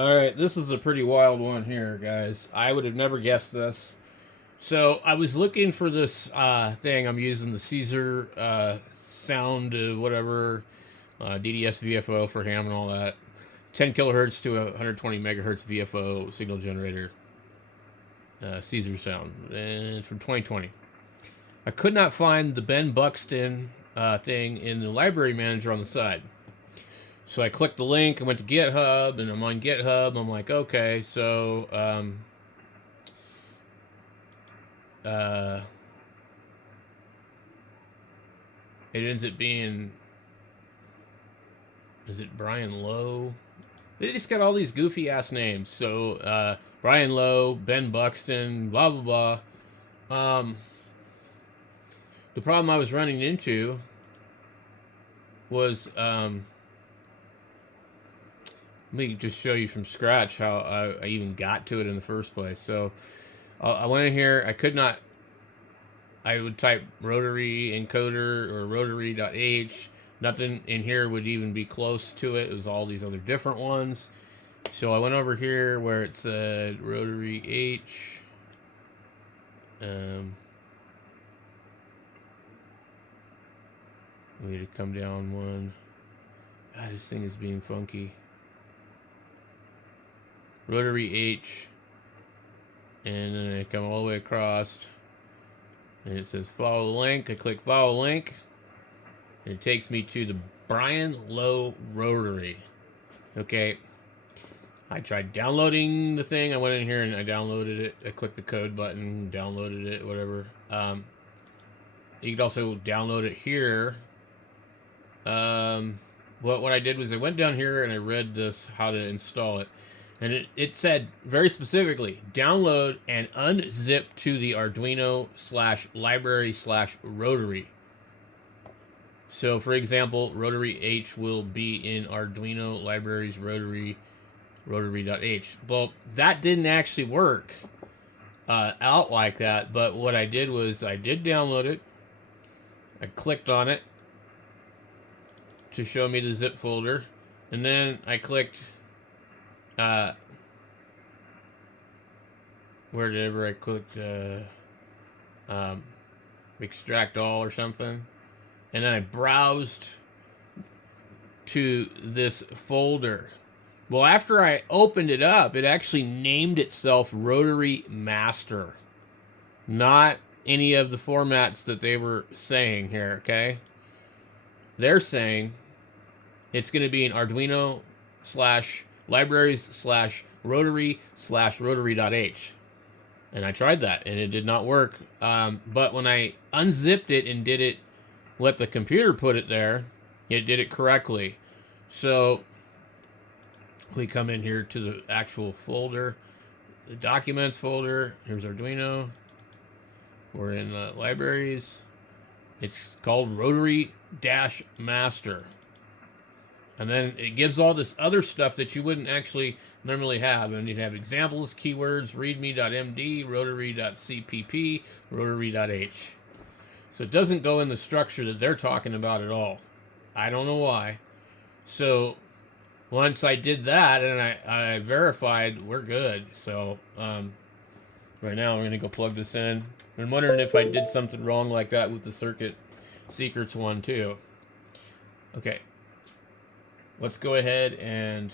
Alright, this is a pretty wild one here, guys. I would have never guessed this. So, I was looking for this thing. I'm using the Caesar sound, whatever, DDS VFO for ham and all that. 10 kilohertz to 120 megahertz VFO signal generator. Caesar sound. And from 2020. I could not find the Ben Buxton thing in the library manager on the side. So I clicked the link, I went to GitHub, and I'm on GitHub. I'm like, okay, so it ends up being, is it Brian Lowe? They just got all these goofy ass names. So Brian Lowe, Ben Buxton, blah blah blah. The problem I was running into was let me just show you from scratch how I even got to it in the first place. So I went in here. I could not. I would type rotary encoder or rotary.h. Nothing in here would even be close to it. It was all these other different ones. So I went over here where it said rotary H. We need to come down one. God, this thing is being funky. Rotary H. And then I come all the way across. And it says follow the link. I click follow link. And it takes me to the Brian Lowe Rotary. Okay. I tried downloading the thing. I went in here and I downloaded it. I clicked the code button, downloaded it, whatever. You could also download it here. What I did was I went down here and I read this, how to install it. And it said very specifically, download and unzip to the Arduino /library/rotary. So, for example, rotary H will be in Arduino libraries rotary.h. Well, that didn't actually work out like that. But what I did was I did download it. I clicked on it to show me the zip folder. And then I clicked wherever I clicked extract all or something, and then I browsed to this folder. Well, after I opened it up, it actually named itself Rotary Master, not any of the formats that they were saying here. Okay, they're saying it's going to be an Arduino /libraries/rotary/rotary.h. And I tried that, and it did not work. But when I unzipped it and did it, let the computer put it there, it did it correctly. So we come in here to the actual folder, the documents folder. Here's Arduino. We're in libraries. It's called Rotary-Master. And then it gives all this other stuff that you wouldn't actually normally have. And you have examples, keywords, readme.md, rotary.cpp, rotary.h. So it doesn't go in the structure that they're talking about at all. I don't know why. So once I did that and I verified, we're good. So right now I'm going to go plug this in. I'm wondering if I did something wrong like that with the circuit secrets one too. Okay. Let's go ahead and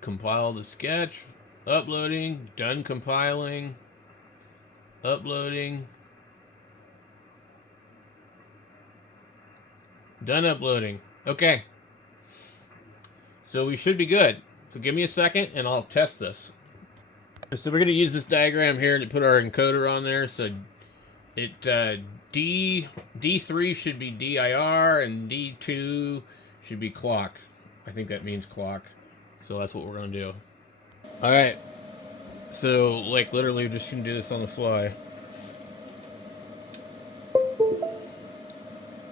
compile the sketch. Uploading. Done compiling. Uploading. Done uploading. Okay. So we should be good. So give me a second and I'll test this. So we're going to use this diagram here to put our encoder on there. So it D3 should be DIR and D2 should be clock. I think that means clock. So that's what we're going to do. All right. So like literally we're just going to do this on the fly.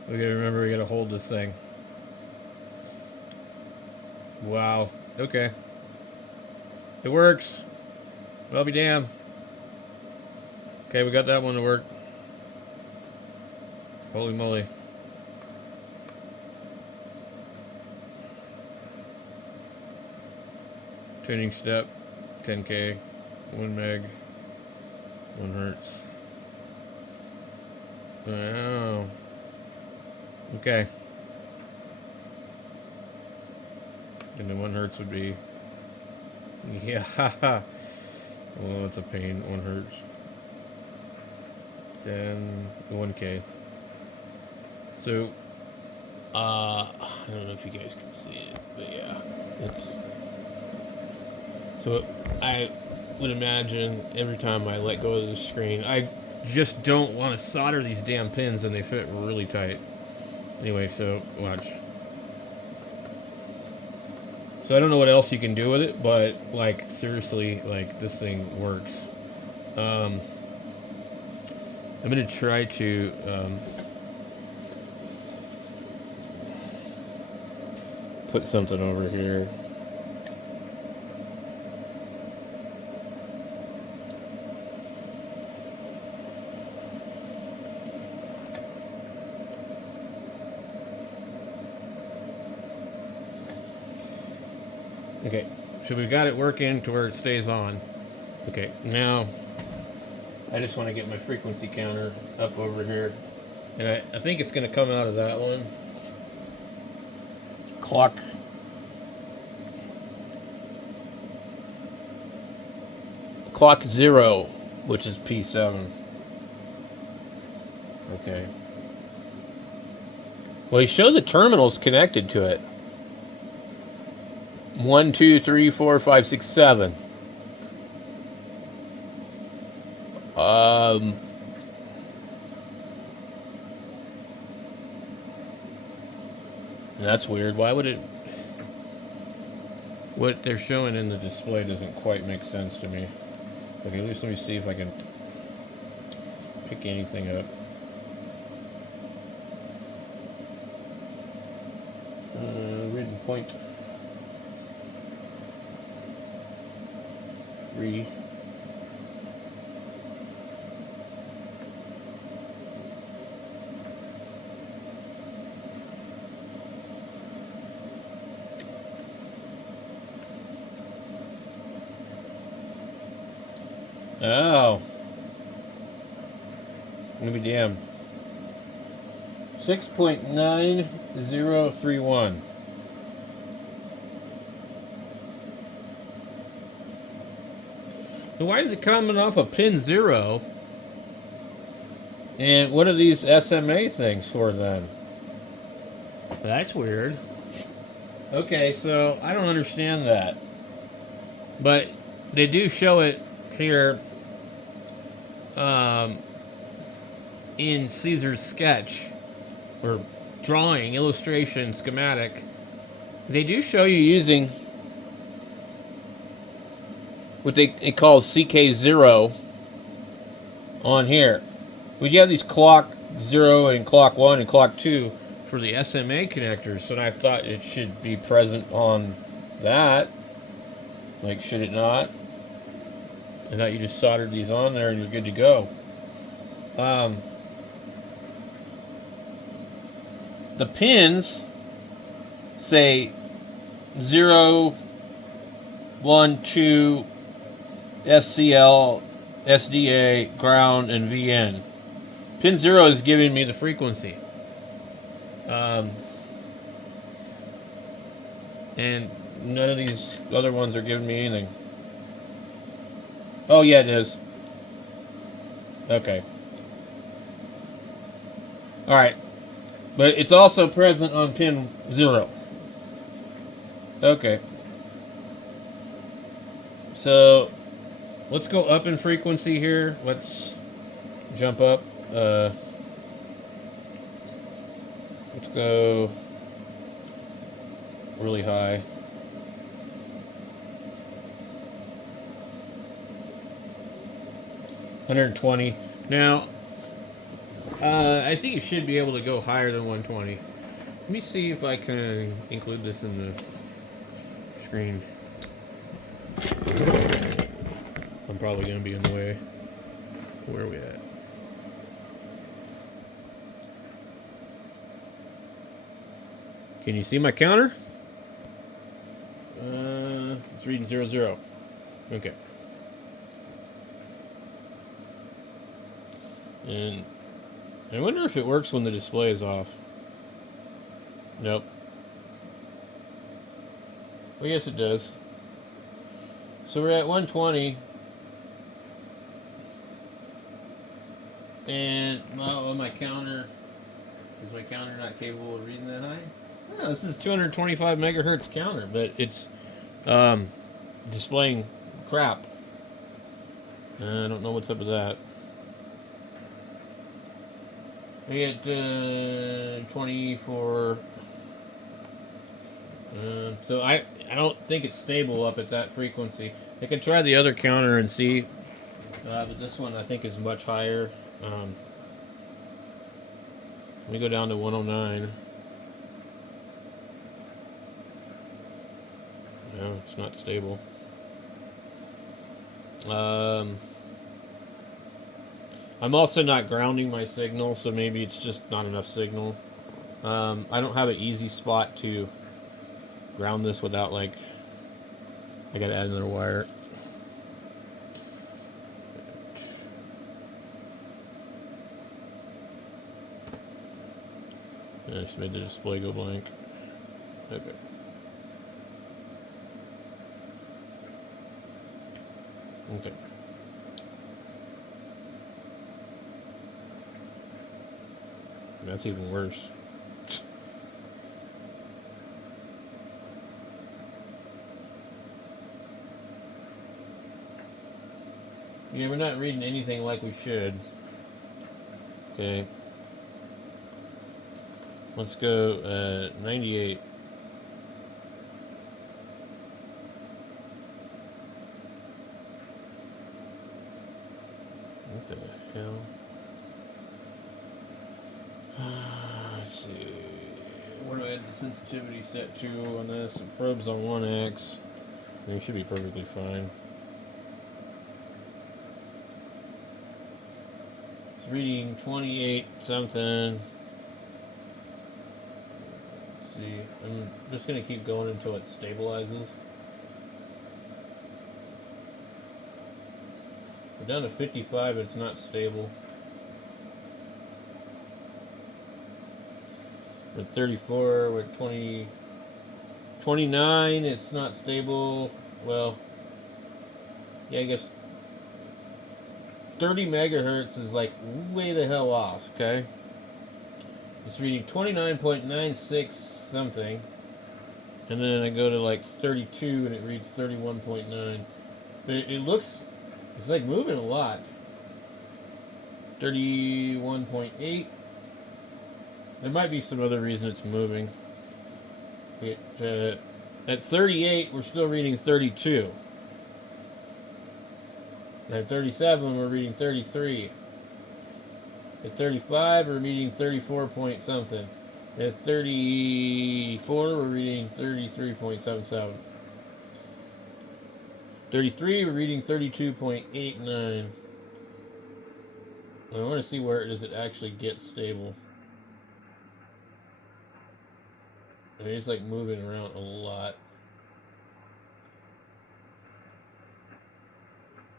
We got to remember we got to hold this thing. Wow. Okay. It works. Well, I'll be damned. Okay, we got that one to work. Holy moly. Tuning step, 10K, 1 meg, 1 hertz. Oh. Okay. And then 1 hertz would be, yeah, well, it's a pain. 1 hertz. Then 1K. So, I don't know if you guys can see it, but yeah, it's. So I would imagine every time I let go of the screen, I just don't want to solder these damn pins, and they fit really tight. Anyway, so watch. So I don't know what else you can do with it, but like seriously, like this thing works. I'm gonna try to put something over here. Okay, so we've got it working to where it stays on. Okay, now I just want to get my frequency counter up over here. And I think it's going to come out of that one. Clock. Clock 0, which is P7. Okay. Well, he showed the terminals connected to it. 1, 2, 3, 4, 5, 6, 7. That's weird. Why would it? What they're showing in the display doesn't quite make sense to me. Okay, at least let me see if I can pick anything up. Reading point 3. Oh. Let me be damned. 6.9031. So why is it coming off of pin 0? And what are these SMA things for then? That's weird. Okay, so I don't understand that. But they do show it here in Caesar's sketch or drawing, illustration, schematic. They do show you using what they call CK0 on here. We have these clock 0 and clock 1 and clock 2 for the SMA connectors, and I thought it should be present on that. Like, should it not? I thought you just soldered these on there and you're good to go. The pins say 0, 1, 2, SCL, SDA, ground, and VN. Pin 0 is giving me the frequency. And none of these other ones are giving me anything. Oh, yeah, it is. Okay. Alright. But it's also present on pin 0. Okay. So, let's go up in frequency here. Let's jump up. Let's go really high. $120. Now, I think you should be able to go higher than 120. Let me see if I can include this in the screen. I'm probably going to be in the way. Where are we at? Can you see my counter? It's reading 00. Okay. And I wonder if it works when the display is off. Nope. Well, yes, it does. So we're at 120. And my counter, is my counter not capable of reading that high? No, this is 225 megahertz counter, but it's displaying crap. I don't know what's up with that. I get 24. So I don't think it's stable up at that frequency. I could try the other counter and see, but this one I think is much higher. Let me go down to 109. No, it's not stable. I'm also not grounding my signal, so maybe it's just not enough signal. I don't have an easy spot to ground this without, like, I gotta add another wire. I just made the display go blank. Okay. Okay. That's even worse. Yeah, we're not reading anything like we should. Okay. Let's go 98. What the hell? Let's see. What do I have the sensitivity set to on this? It probes on 1x. I mean, it should be perfectly fine. It's reading 28 something. Let's see. I'm just going to keep going until it stabilizes. We're down to 55, but it's not stable. With 34, with 29, it's not stable. Well, yeah, I guess 30 megahertz is like way the hell off, okay? It's reading 29.96 something. And then I go to like 32 and it reads 31.9. But it looks, it's like moving a lot. 31.8. There might be some other reason it's moving. At 38, we're still reading 32. At 37, we're reading 33. At 35, we're reading 34 point something. At 34, we're reading 33.77. 33, we're reading 32.89. I want to see where does it actually get stable. I mean, it's like moving around a lot.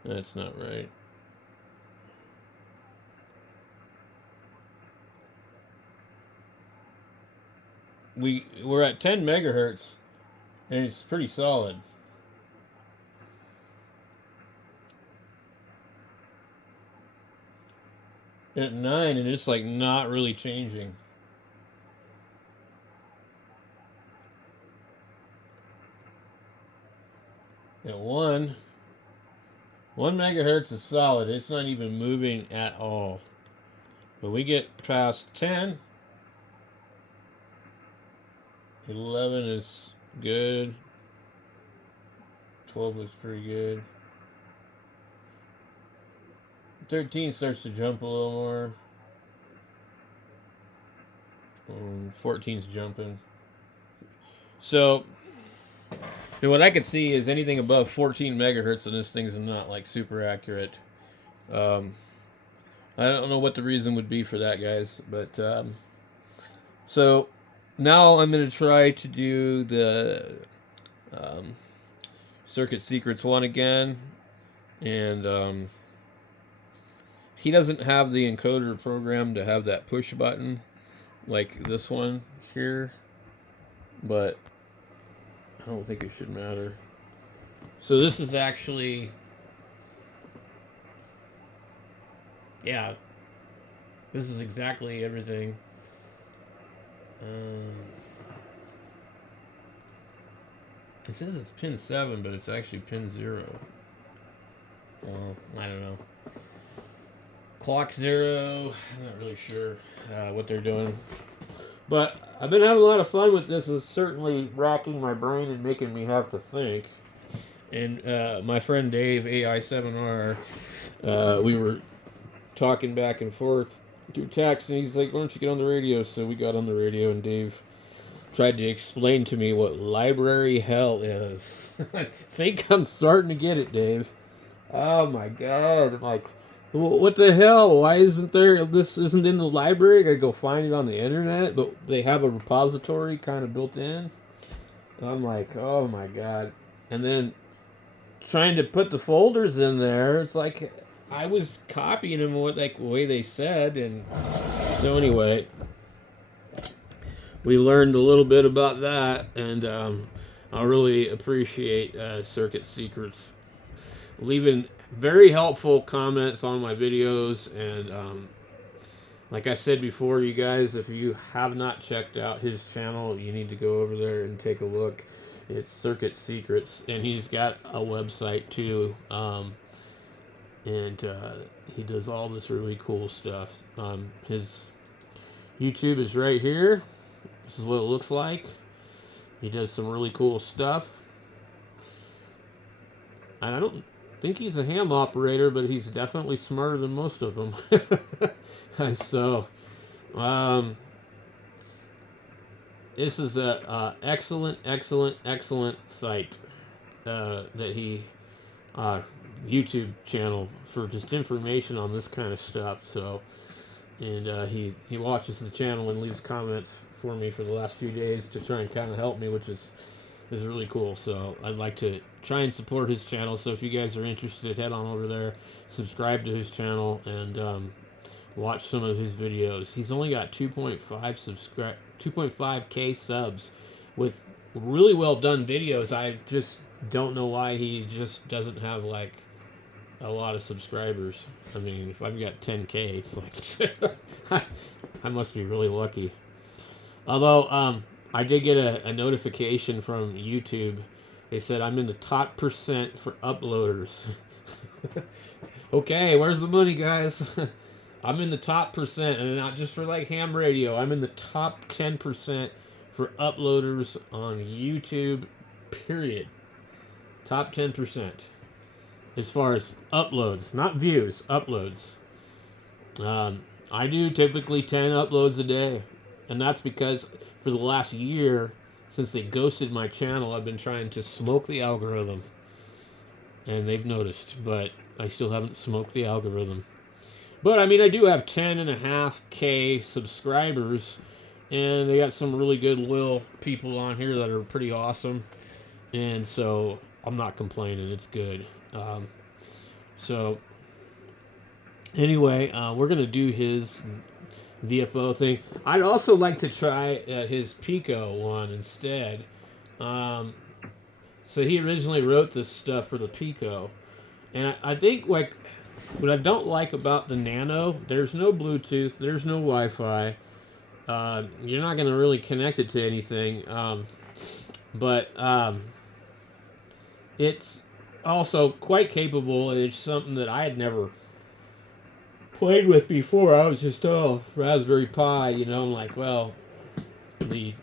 That's not right. We're at 10 megahertz, and it's pretty solid. At 9, and it's like not really changing. At 1 megahertz is solid. It's not even moving at all. But we get past 10. 11 is good. 12 looks pretty good. 13 starts to jump a little more. 14's jumping. So, what I could see is anything above 14 megahertz, and this thing's not like super accurate. I don't know what the reason would be for that, guys. But so now I'm going to try to do the Circuit Secrets 1 again. And he doesn't have the encoder program to have that push button like this one here, but I don't think it should matter. So this is actually, yeah, this is exactly everything. It says it's pin 7, but it's actually pin 0. I don't know. Clock 0. I'm not really sure what they're doing. But I've been having a lot of fun with this. It's certainly racking my brain and making me have to think. And my friend Dave, AI7R, we were talking back and forth through text, and he's like, why don't you get on the radio? So we got on the radio, and Dave tried to explain to me what library hell is. I think I'm starting to get it, Dave. Oh my God. I'm like, what the hell? Why isn't there, this isn't in the library? I gotta go find it on the internet, but they have a repository kind of built in. I'm like, oh my God. And then trying to put the folders in there, it's like I was copying them what like the way they said. And so anyway, we learned a little bit about that, and I really appreciate Circuit Secrets leaving very helpful comments on my videos. And like I said before, you guys, if you have not checked out his channel, you need to go over there and take a look. It's Circuit Secrets, and he's got a website too, and he does all this really cool stuff. His YouTube is right here. This is what it looks like. He does some really cool stuff. And I don't think he's a ham operator, but he's definitely smarter than most of them. So, this is a excellent site that he YouTube channel for just information on this kind of stuff. So, and he watches the channel and leaves comments for me for the last few days to try and kind of help me, which is really cool. So I'd like to try and support his channel. So if you guys are interested, head on over there, subscribe to his channel, and watch some of his videos. He's only got 2.5K subs with really well done videos. I just don't know why he just doesn't have like a lot of subscribers. I mean, if I've got 10K, it's like I must be really lucky. Although I did get a notification from YouTube. They said I'm in the top % for uploaders. Okay, where's the money, guys? I'm in the top %, and not just for like ham radio. I'm in the top 10% for uploaders on YouTube, period. Top 10%. As far as uploads, not views, uploads. I do typically 10 uploads a day. And that's because for the last year, since they ghosted my channel, I've been trying to smoke the algorithm. And they've noticed, but I still haven't smoked the algorithm. But I mean, I do have 10.5K subscribers, and they got some really good loyal people on here that are pretty awesome. And so I'm not complaining, it's good. So anyway, we're going to do his VFO thing. I'd also like to try his Pico one instead. So he originally wrote this stuff for the Pico, and I think like what I don't like about the Nano, there's no Bluetooth, there's no Wi-Fi. You're not going to really connect it to anything, but it's also quite capable, and it's something that I had never played with before. I was just, Raspberry Pi, you know, I'm like, well, the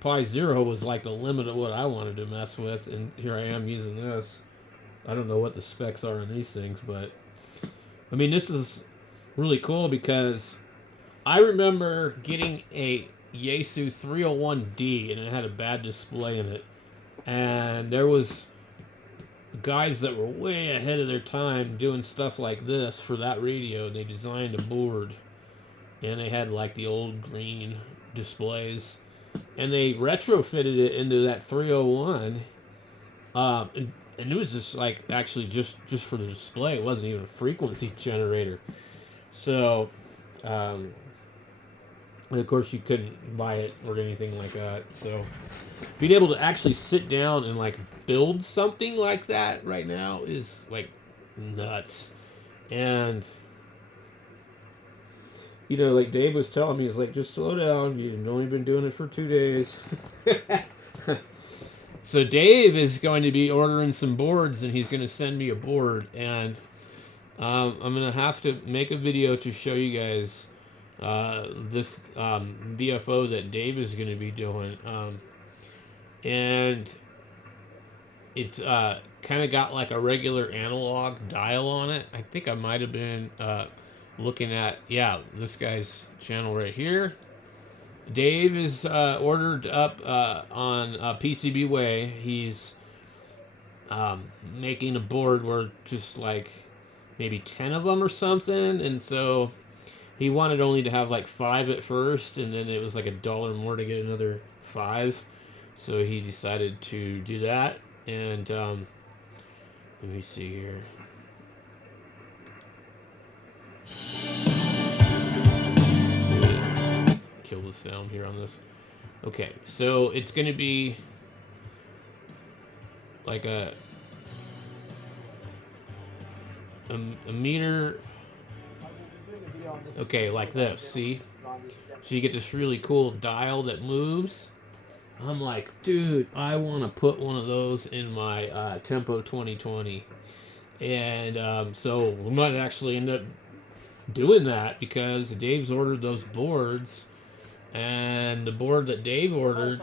Pi Zero was like the limit of what I wanted to mess with, and here I am using this. I don't know what the specs are on these things, but I mean, this is really cool because I remember getting a Yaesu 301D, and it had a bad display in it, and there was guys that were way ahead of their time doing stuff like this for that radio. They designed a board, and they had like the old green displays, and they retrofitted it into that 301, And it was just like actually just for the display. It wasn't even a frequency generator. So, and of course you couldn't buy it or anything like that. So, being able to actually sit down and like build something like that right now is like nuts. And you know, like Dave was telling me, he's like, just slow down. You've only been doing it for 2 days. So Dave is going to be ordering some boards, and he's going to send me a board, and I'm going to have to make a video to show you guys this VFO that Dave is going to be doing. And it's kind of got like a regular analog dial on it. I think I might have been looking at, yeah, this guy's channel right here. Dave is ordered up on PCB Way. He's making a board where just like maybe 10 of them or something, and so he wanted only to have like 5 at first, and then it was like $1 more to get another 5, so he decided to do that. And let me see here. Kill the sound here on this. Okay, so it's going to be like a meter. Okay, like this. See? So you get this really cool dial that moves. I'm like, dude, I want to put one of those in my Tempo 2020. And so we might actually end up doing that because Dave's ordered those boards. And the board that Dave ordered,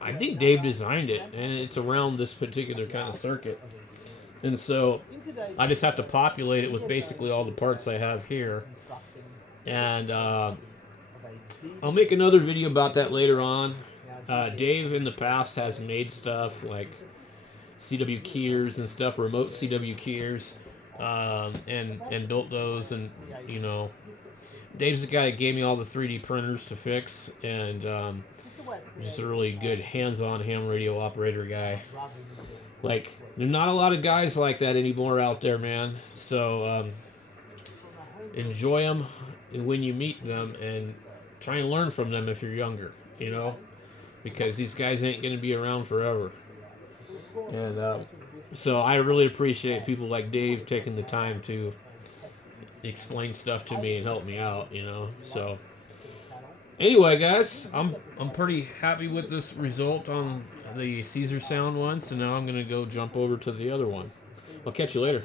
I think Dave designed it, and it's around this particular kind of circuit. And so I just have to populate it with basically all the parts I have here. And I'll make another video about that later on. Dave in the past has made stuff like CW keys and stuff, remote CW keys, and built those, and you know, Dave's the guy that gave me all the 3D printers to fix, and just a really good hands-on ham radio operator guy. Like, there's not a lot of guys like that anymore out there, man. So enjoy them when you meet them, and try and learn from them if you're younger, you know, because these guys ain't going to be around forever. And so I really appreciate people like Dave taking the time to explain stuff to me and help me out, you know. So anyway, guys, I'm pretty happy with this result on the ceasarsound one. So now I'm gonna go jump over to the other one. I'll catch you later.